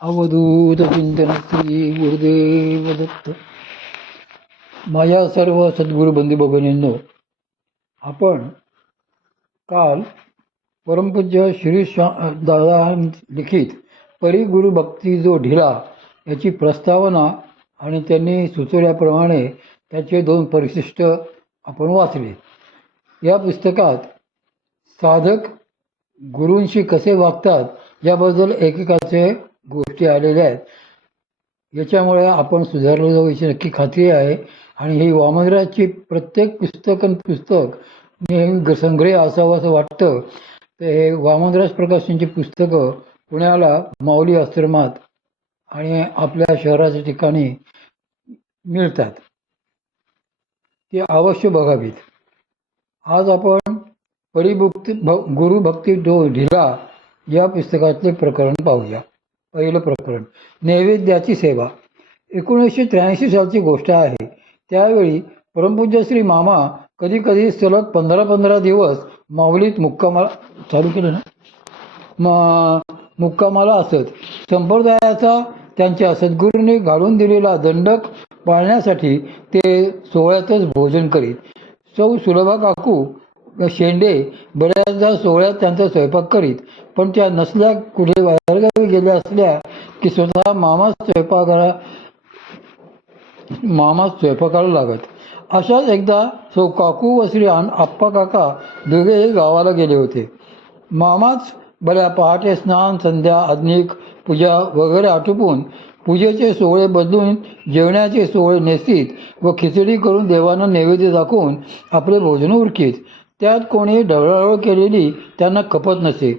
अवधूत चिंतन श्री गुरुदेव दत्त. माझ्या सर्व सद्गुरू बंधू भगिनींनो, आपण काल परमपूज्य श्री दादा लिखित परिगुरु भक्ती जो ढिला याची प्रस्तावना आणि त्यांनी सुचवल्याप्रमाणे त्याचे 2 परिशिष्ट आपण वाचले. या पुस्तकात साधक गुरूंशी कसे वागतात याबद्दल एकेकाचे गोष्टी आलेल्या आहेत. याच्यामुळे आपण सुधारलं जाऊ याची नक्की खात्री आहे. आणि ही वामनराजची प्रत्येक पुस्तक नेहमी संग्रह असावं असं वाटतं. ते हे वामनराज प्रकाशनची पुस्तकं पुण्याला माऊली आश्रमात आणि आपल्या शहराच्या ठिकाणी मिळतात. ती अवश्य बघावीत. आज आपण गुरुभक्ती जो ढिला या पुस्तकातले प्रकरण पाहूया. पहिलं प्रकरण, नैवेद्याची सेवा. 1983 सालची गोष्ट आहे. त्यावेळी परमपूज्य श्री मामा कधी कधी सलग 15-15 दिवस माऊलीत मुक्कामाला असत. संप्रदायाचा त्यांच्या सद्गुरूंनी घालून दिलेला दंडक पाळण्यासाठी ते सोहळ्यातच भोजन करीत. सौ सुलभा काकू शेंडे बऱ्याचदा सोहळ्यात त्यांचा स्वयंपाक करीत. पण त्या नसल्या, कुठे बाहेरगावी गेल्या असल्या की स्वतः मामाच स्वयंपाकाला लागत. अशाच एकदा सौ काकू व श्री आप्पा काका दोघेही गावाला गेले होते. मामाच बऱ्या पहाटे स्नान, संध्या, आधनिक पूजा वगैरे आटोपून पूजेचे सोहळे बदलून जेवणाचे सोहळे नेसीत व खिचडी करून देवांना नैवेद्य दाखवून आपले भोजन उरकीत. त्यात कोणी ढवळाढवळ केलेली त्यांना खपत नसे.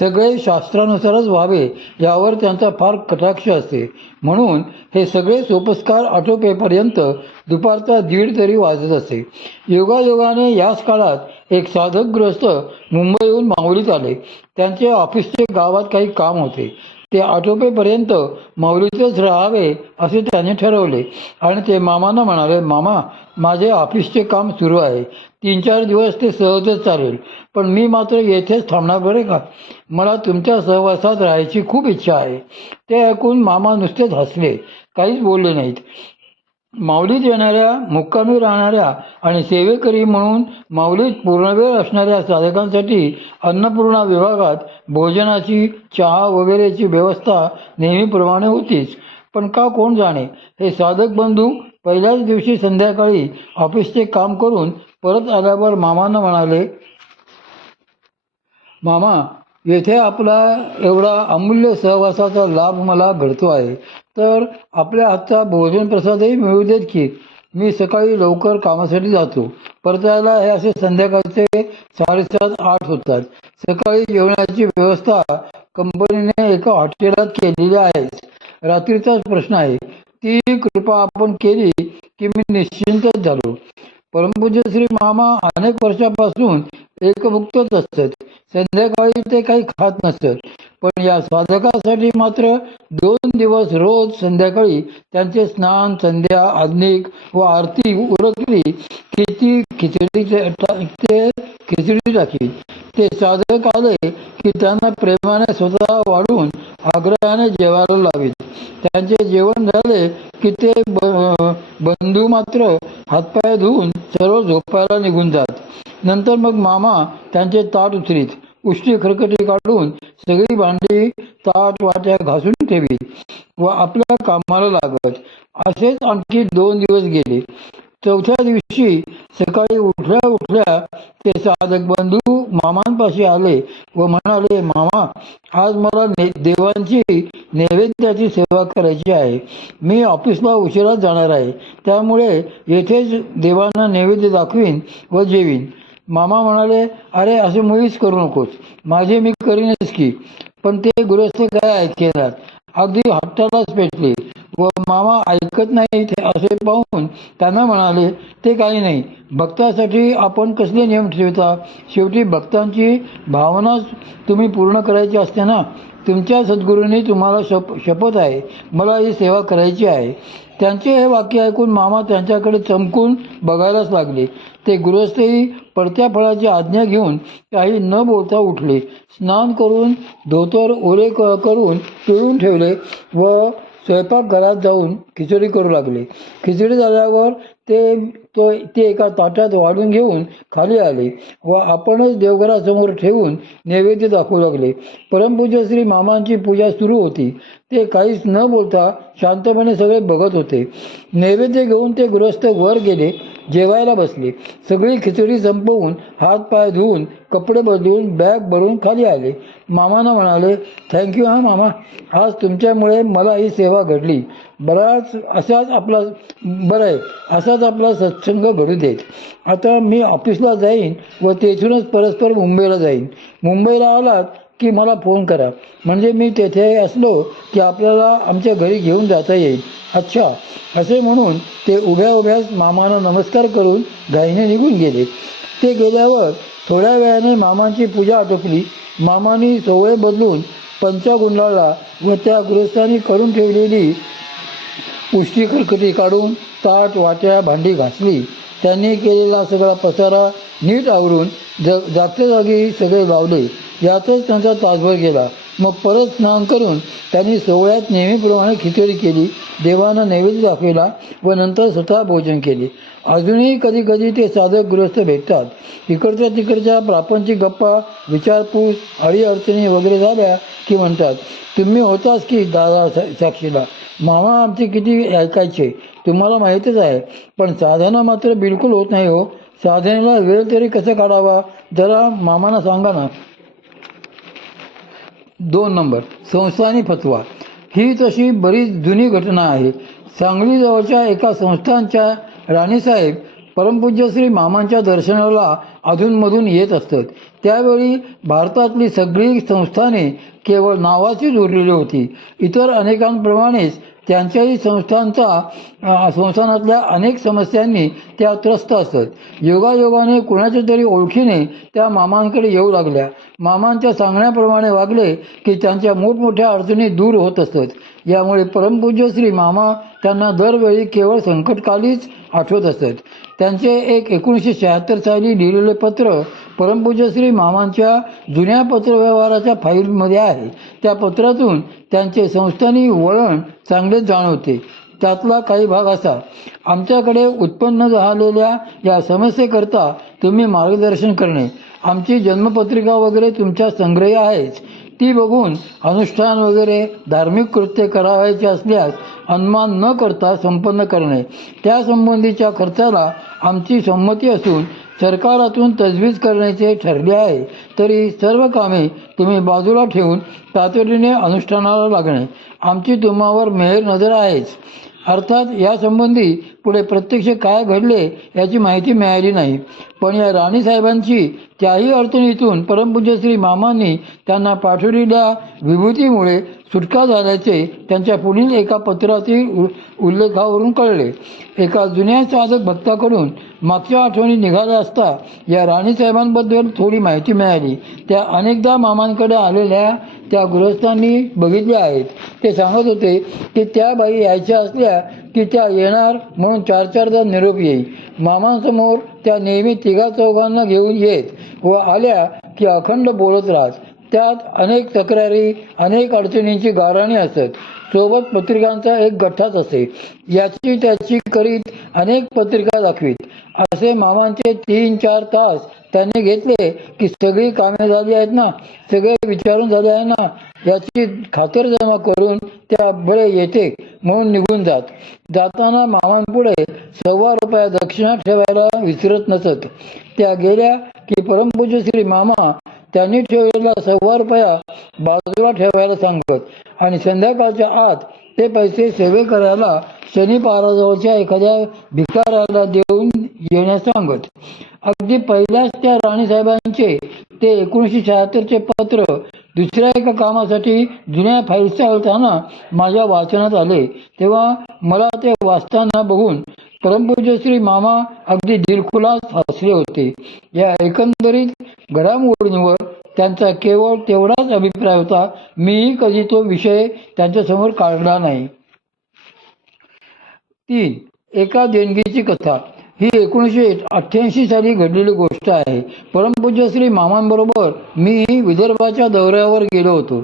सगळे शास्त्रानुसारच व्हावे यावर त्यांचा फार कटाक्ष असे. म्हणून हे सगळे सोपस्कार आटोपेपर्यंत दुपारचा 1:30 तरी वाजत असे. योगायोगाने याच काळात एक साधक गृहस्थ मुंबईहून माऊलीत आले. त्यांचे ऑफिसचे गावात काही काम होते. ते आटोपेपर्यंत माऊलीतच राहावे असे त्याने ठरवले आणि ते मामांना म्हणाले, मामा, माझे ऑफिसचे काम सुरू आहे. 3-4 दिवस ते सहजच चालेल, पण मी मात्र येथेच थांबणार बरे का? मला तुमच्या सहवासात राहायची खूप इच्छा आहे. ते ऐकून मामा नुसतेच हसले, काहीच बोलले नाहीत. माऊलीत येणाऱ्या, मुक्कामी राहणाऱ्या आणि सेवेकरी म्हणून माऊलीत पूर्णवेळ असणाऱ्या साधकांसाठी अन्नपूर्णा विभागात भोजनाची, चहा वगैरेची व्यवस्था नेहमीप्रमाणे होतीच. पण का कोण जाणे, हे साधक बंधू पहिल्याच दिवशी संध्याकाळी ऑफिसचे काम करून परत आल्यावर मामांना म्हणाले, मामा, येथे आपला एवढा अमूल्य सहवासाचा लाभ मला घडतो आहे, तर आपल्या हातचा भोजन प्रसादही मिळू देत की. मी सकाळी लवकर कामासाठी जातो. परतायला हे असे संध्याकाळचे 7:30-8 होतात. सकाळी जेवणाची व्यवस्था कंपनीने एका हॉटेलात केलेली आहे. रात्रीचाच प्रश्न आहे. ती कृपा आपण केली की मी निश्चिंतच झालो. परमपूज्य श्री मामा अनेक वर्षापासून एकभुक्तच असतात. संध्याकाळी ते काही खात नसत. पण या साधकासाठी मात्र 2 दिवस रोज संध्याकाळी त्यांचे स्नान, संध्या, आधनिक व आरती उरकली की ती खिचडी टाकी. ते साधक आले की त्यांना प्रेमाने स्वतः वाढून आग्रहाने जेवायला लावीत. त्यांचे जेवण झाले की ते बंधू मात्र हातपाय धुवून सर्व झोपायला निघून जात. नंतर मग मामा त्यांचे ताट उचलीत, उष्टी खरकटी काढून सगळी भांडी, ताट, वाट्या घासून ठेवीत व आपल्या कामाला लागत. असेच आणखी 2 दिवस गेले. 4थ्या दिवशी सकाळी उठल्या उठल्या ते साधक बंधू मामांपाशी आले व म्हणाले, मामा, आज मला देवांची नैवेद्याची सेवा करायची आहे. मी ऑफिसला उशिरा जाणार आहे, त्यामुळे येथेच देवांना नैवेद्य दाखवीन व जेवीन. मामा म्हणाले, अरे, असे मुळीच करू नकोस. माझे मी करीनच की. पण ते गृहस्थ काय ऐकेनात. अगदी हट्टालाच पेटले व मामा ऐकत नाही असे पाहून त्यांना म्हणाले, ते काही नाही. भक्तासाठी आपण कसले नियम ठेवता? शेवटी भक्तांची भावनाच तुम्ही पूर्ण करायची असते ना. तुमच्या सद्गुरूंनी तुम्हाला शपथ आहे, मला ही सेवा करायची आहे. त्यांचे हे वाक्य ऐकून मामा त्यांच्याकडे चमकून बघायलाच लागले. ते गृहस्थही पडत्या फळाची आज्ञा घेऊन काही न बोलता उठले. स्नान करून धोतर ओले करून पिळून ठेवले व स्वयंपाकघरात जाऊन खिचडी करू लागले. खिचडी झाल्यावर ते एका ताटात वाढून घेऊन खाली आले व आपणच देवघरासमोर ठेवून नैवेद्य दाखवू लागले. परमपूज्य श्री मामांची पूजा सुरू होती. ते काहीच न बोलता शांतपणे सगळे बघत होते. नैवेद्य घेऊन ते गृहस्थ वर गेले, जेवायला बसले. सगळी खिचडी संपवून हात पाय धुवून कपडे बदलून बॅग भरून खाली आले. मामांना म्हणाले, थँक्यू हा मामा, आज तुमच्यामुळे मला ही सेवा घडली. असाच आपला सत्संग घडू देत. आता मी ऑफिसला जाईन व तेथूनच परस्पर मुंबईला जाईन. मुंबईला आलात की मला फोन करा, म्हणजे मी तेथे असलो की आपल्याला आमच्या घरी घेऊन जाता येईल. अच्छा, असे म्हणून ते उभ्या उभ्याच मामांना नमस्कार करून घाईने निघून गेले. ते गेल्यावर थोड्या वेळाने मामांची पूजा आटोपली. मामांनी सोवळे बदलून पंचा गुंडाळला व त्या गृहस्थांनी करून ठेवलेली उष्टी खरकटी काढून ताट वाट्या भांडी घासली. त्यांनी केलेला सगळा पसारा नीट आवरून जागच्या जागी सगळे लावले. यातच त्यांचा तासभर गेला. मग परत स्नान करून त्यांनी सोहळ्यात नेहमीप्रमाणे खिचडी केली, देवांना नैवेद्य दाखविला व नंतर स्वतः भोजन केले. अजूनही कधी कधी ते साधक गृहस्थ भेटतात. इकडच्या तिकडच्या प्रापंचिक गप्पा, विचारपूस, अडीअडचणी वगैरे झाल्या की म्हणतात, तुम्ही होताच की दादा साक्षीला, मामा आमचे किती ऐकायचे, तुम्हाला माहीतच आहे. पण साधना मात्र बिलकुल होत नाही हो. साधनेला वेळ तरी कसा काढावा, जरा मामांना सांगा ना. 2 नंबर, संस्थानी फतवा. ही तशी बरीच जुनी घटना आहे. सांगलीजवळच्या एका संस्थानच्या राणीसाहेब परमपूज्य श्री मामांच्या दर्शनाला अधूनमधून येत असत. त्यावेळी भारतातली सगळी संस्थाने केवळ नावाचीच उरलेली होती. इतर अनेकांप्रमाणेच त्यांच्याही संस्थानातल्या अनेक समस्यांनी त्या त्रस्त असत. योगायोगाने कुणाच्या तरी ओळखीने त्या मामांकडे येऊ लागल्या. मामांच्या सांगण्याप्रमाणे वागले की त्यांच्या मोठमोठ्या अडचणी दूर होत असत. यामुळे परमपूज्य श्री मामा त्यांना दरवेळी केवळ संकटकालीच आठवत असत. त्यांचे एक 1976 साली लिहिलेले पत्र परमपूज्य श्री मामांच्या जुन्या पत्रव्यवहाराच्या फाईलमध्ये आहे. त्या पत्रातून त्यांचे संस्थानी वळण चांगलेच जाणवते. त्यातला काही भाग असा, आमच्याकडे उत्पन्न झालेल्या या समस्येकरता तुम्ही मार्गदर्शन करणे. आमची जन्मपत्रिका वगैरे तुमच्या संग्रही आहेच. ती बघून अनुष्ठान वगैरे धार्मिक कृत्य करावायचे असल्यास अनुमान न करता संपन्न करणे. त्यासंबंधीच्या खर्चाला आमची संमती असून सरकारातून तजवीज करण्याचे ठरले आहे. तरी सर्व कामे तुम्ही बाजूला ठेवून तातडीने अनुष्ठानाला लागणे. आमची तुम्हावर मेहर नजर आहेच. अर्थात यासंबंधी पुढे प्रत्यक्ष काय घडले याची माहिती मिळाली नाही. पण या राणीसाहेबांची त्याही अडचणीतून परमपूज्य श्री मामांनी त्यांना पाठवलेल्या विभूतीमुळे सुटका झाल्याचे त्यांच्या पुढील एका पत्रातील उल्लेखावरून कळले. एका जुन्या साधक भक्ताकडून मागच्या आठवणी निघाल्या असता या राणीसाहेबांबद्दल थोडी माहिती मिळाली. त्या अनेकदा मामांकडे आलेल्या त्या गृहस्थांनी बघितल्या आहेत. ते सांगत होते की त्या बाई यायच्या असल्या की त्या येणार म्हणून 4-4दा निरोप येई. मामांसमोर त्या नेहमी 3-4 घेऊन येत व आल्या की अखंड बोलत राहत. त्यात अनेक तक्रारी, अनेक अडचणींची गाऱ्हाणी असत. सोबत पत्रिकांचा एक गठ्ठाच असे. याची त्याची करीत अनेक पत्रिका दाखवीत. असे मामांचे 3-4 तास त्यांनी घेतले की सगळी कामे झाली आहेत ना, सगळे विचारून झाले आहे ना याची खातरजमा करून त्या बरे येते म्हणून निघून जात. जाताना मामांपुढे ₹1.25 दक्षिणा ठेवायला विसरत नसत. त्या गेल्या की परमपूज्य श्री मामा त्यांनी ठेवलेला ₹1.25 बाजूला ठेवायला सांगत आणि संध्याकाळच्या आत ते पैसे सेवे करायला शनिपाराजवळच्या एखाद्या भिकाऱ्याला देऊन येण्यास सांगत. अगदी पहिल्याच त्या राणीसाहेबांचे ते 1976चे पत्र दुसऱ्या एका कामासाठी जुन्या फाईल्स चालताना माझ्या वाचनात आले. तेव्हा मला ते वाचताना बघून परमपूज्य श्री मामा अगदी दिलखुलास हसले होते. या एकंदरीत घडामोडींवर त्यांचा केवळ तेवढाच अभिप्राय होता. मीही कधी तो विषय त्यांच्यासमोर काढला नाही. 3. एका देणगीची कथा. ही 1988 साली घडलेली गोष्ट आहे. परमपूज्य श्री मामांबरोबर मी विदर्भाच्या दौऱ्यावर गेलो होतो.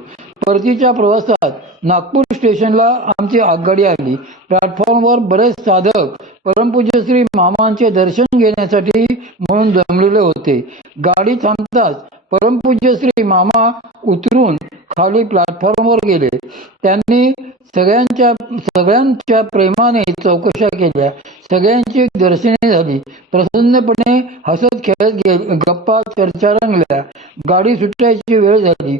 परतीच्या प्रवासात नागपूर स्टेशनला आमची आगगाडी आली. प्लॅटफॉर्मवर बरेच साधक परमपूज्य श्री मामांचे दर्शन घेण्यासाठी म्हणून जमलेले होते. गाडी थांबताच परमपूज्य श्री मामा उतरून खाली प्लॅटफॉर्मवर गेले. त्यांनी सगळ्यांच्या प्रेमाने चौकशा केल्या. सगळ्यांची दर्शने झाली. प्रसन्नपणे हसत खेळत गप्पा चर्चा रंगल्या. गाडी सुटायची वेळ झाली.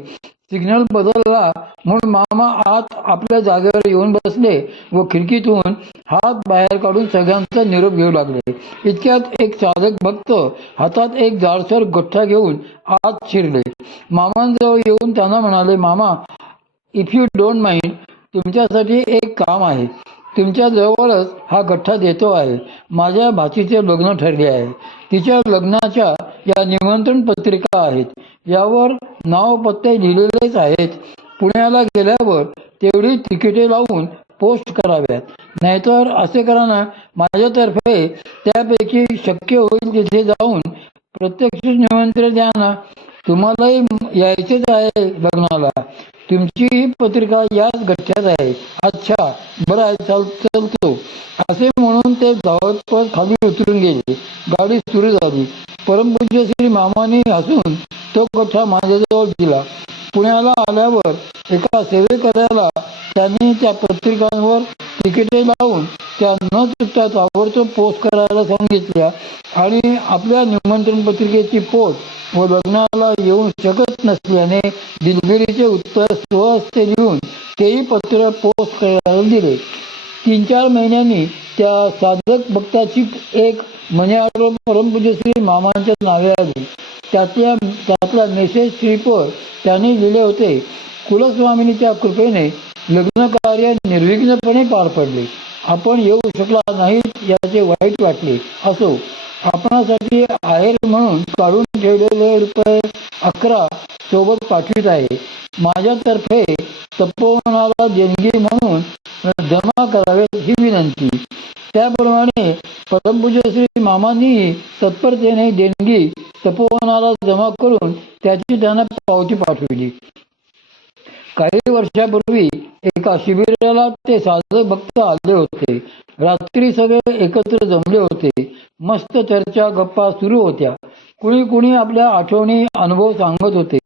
सिग्नल बदलला म्हणून मामा आत आपल्या जागेवर येऊन बसले व खिडकीतून हात बाहेर काढून सगळ्यांचा निरोप घेऊ लागले. इतक्यात एक साधक भक्त हातात एक जाडसर गठ्ठा घेऊन आत शिरले. मामांजवळ येऊन त्यांना म्हणाले, मामा, इफ यू डोंट माइंड, तुमच्यासाठी एक काम आहे. तुमच्या जवळच हा गठ्ठा देतो आहे. माझ्या भाचीचे लग्न ठरले आहे. तिच्या लग्नाच्या या निमंत्रण पत्रिका आहेत. यावर नाव पत्ते लिहिलेलेच आहेत. पुण्याला गेल्यावर तेवढी तिकिटे लावून पोस्ट कराव्यात. नाहीतर असे करा ना, माझ्यातर्फे त्यापैकी शक्य होईल तिथे जाऊन प्रत्यक्ष निमंत्रण द्या ना. तुम्हालाही यायचेच आहे लग्नाला. तुमची ही पत्रिका याच गठ्ठ्यात आहे. अच्छा, बरं आहे, चलतो, असे म्हणून ते धावत खाली उतरून गेले. गाडी सुरू झाली. परमपूज्य श्री मामांनी हसून तो गठ्ठा माझ्याजवळ दिला. पुण्याला आल्यावर एका सेवेकऱ्याला त्यांनी त्या पत्रिकांवर तिकिटे लावून त्या न चुकता ताबडतोब पोस्ट करायला सांगितल्या आणि आपल्या निमंत्रण पत्रिकेची पोस्ट व लग्नाला येऊ शकत नसल्याने दिलगिरीचे उत्तर स्वहस्ते लिहून तेही पत्र पोस्ट करायला दिले. 3-4 महिन्यांनी त्या साधक भक्ताची एक मनी ऑर्डर परमपूज्य श्री मामांच्या नावे आली. त्यातल्या मेसेज स्ट्रीपवर त्यांनी लिहिले होते, कुलस्वामिनीच्या कृपेने लग्न कार्य निर्विघ्नपणे पार पडले. आपण येऊ शकला नाहीत याचे वाईट वाटले. असो, आपणासाठी आहेर म्हणून काढून ठेवलेले ₹11 सोबत पाठवित आहे. माझ्यातर्फे तपोवनाला देणगी म्हणून जमा करावेत ही विनंती. त्याप्रमाणे परमपूज्य श्री मामांनीही तत्परतेने देणगी तपोवनाला जमा करून त्याची त्यांना पावती पाठविली. काही वर्षापूर्वी एका शिबिराला ते साधक भक्त आले होते. रात्री सगळे एकत्र जमले होते. मस्त चर्चा गप्पा सुरू होत्या. कुणी कुणी आपल्या आठवणी अनुभव सांगत होते.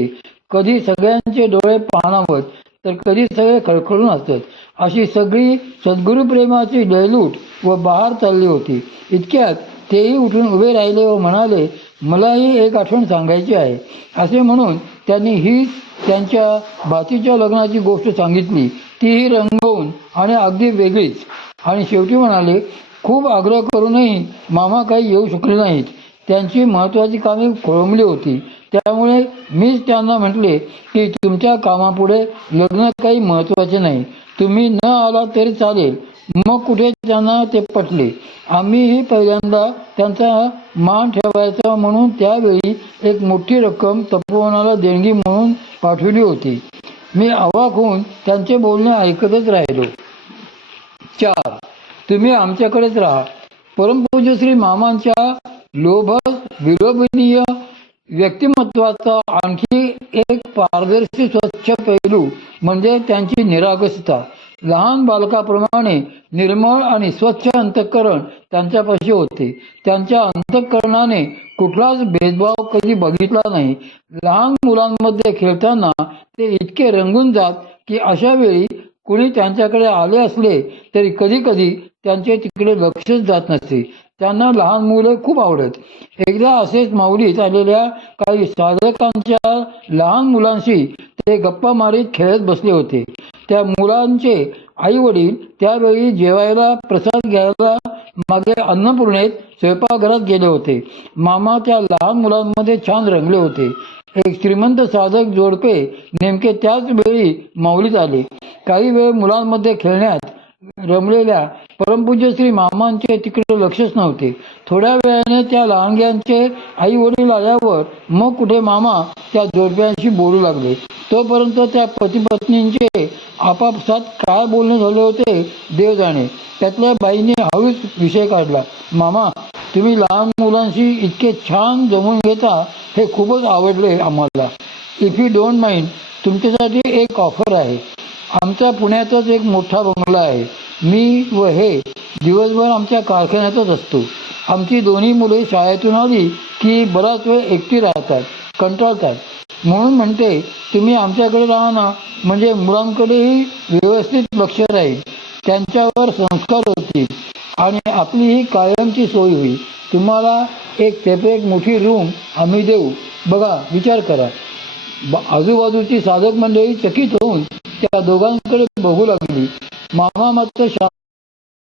कधी सगळ्यांचे डोळे पाणावत तर कधी सगळे खळखळून हसत. अशी सगळी सद्गुरु प्रेमाची लयलूट व बहार चालली होती. इतक्यात तेही उठून उभे राहिले व म्हणाले, मलाही एक आठवण सांगायची आहे. असे म्हणून त्यांनी हीच त्यांच्या भाचीच्या लग्नाची गोष्ट सांगितली. तीही रंगवून आणि अगदी वेगळीच. आणि शेवटी म्हणाले, खूप आग्रह करूनही मामा काही येऊ शकले नाहीत. त्यांची महत्त्वाची कामे खोळंबली होती. त्यामुळे मीच त्यांना म्हटले की तुमच्या कामापुढे लग्न काही महत्त्वाचे नाही. तुम्ही न आला तरी चालेल. मग कुठे त्यांना ते पटले. आम्हीही पहिल्यांदा त्यांचा मान ठेवायचा म्हणून त्यावेळी एक मोठी रक्कम तपोवनाला देणगी म्हणून पाठवली होती. मी अवाक होऊन त्यांचे बोलणे ऐकतच राहिलो. 4. तुम्ही आमच्याकडेच राहा. परमपूज्य श्री मामांच्या लोभस विलोभनीय व्यक्तिमत्वाचा आणखी एक पारदर्शी स्वच्छ पैलू म्हणजे त्यांची निरागसता. लहान बालकाप्रमाणे निर्मळ आणि स्वच्छ अंतःकरण त्यांच्यापाशी होते. त्यांच्या अंतःकरणाने कुठलाच भेदभाव कधी बघितला नाही. लहान मुलांमध्ये खेळताना ते इतके रंगून जात की अशा वेळी कुणी त्यांच्याकडे आले असले तरी कधी कधी त्यांचे तिकडे लक्षच जात नसे. त्यांना लहान मुले खूप आवडत. एकदा असेच माऊलीत आलेल्या काही साधकांच्या लहान मुलांशी ते गप्पा मारीत खेळत बसले होते. त्या मुलांचे आई वडील त्यावेळी जेवायला प्रसाद घ्यायला मागे अन्नपूर्णेत स्वयंपाकघरात गेले होते. मामा त्या लहान मुलांमध्ये छान रंगले होते. एक श्रीमंत साधक जोडपे नेमके त्याच वेळी माऊलीत आले. काही वेळ मुलांमध्ये खेळण्यात रमलेल्या परमपूज्य श्री मामांचे तिकडे लक्षच नव्हते. थोड्या वेळाने त्या लहानग्यांचे आई वडील आल्यावर मग कुठे मामा त्या जोडप्यांशी बोलू लागले. तोपर्यंत त्या पती पत्नींचे आपापसात काय बोलणे झाले होते देव जाणे. त्यातल्या बाईने हळूच विषय काढला, मामा तुम्ही लहान मुलांशी इतके छान जमून घेता हे खूपच आवडले आम्हाला. इफ यू डोंट माइंड तुमच्यासाठी एक ऑफर आहे. आमचा पुण्यातच एक मोठा बंगला आहे. मी व हे दिवसभर आमच्या कारखान्यातच असतो. आमची दोन्ही मुले शाळेतून आली की बराच वेळ एकटी राहतात, कंटाळतात. म्हणून म्हणते तुम्ही आमच्याकडे राहा ना, म्हणजे मुलांकडेही व्यवस्थित लक्ष राहील, त्यांच्यावर संस्कार होतील आणि आपली ही कायमची सोय होईल. तुम्हाला एक सेपरेट मोठी रूम आम्ही देऊ. बघा विचार करा. आजूबाजूची साधक मंडळी चकित होऊन त्या दोघांकडे बघू लागली. मामा मात्र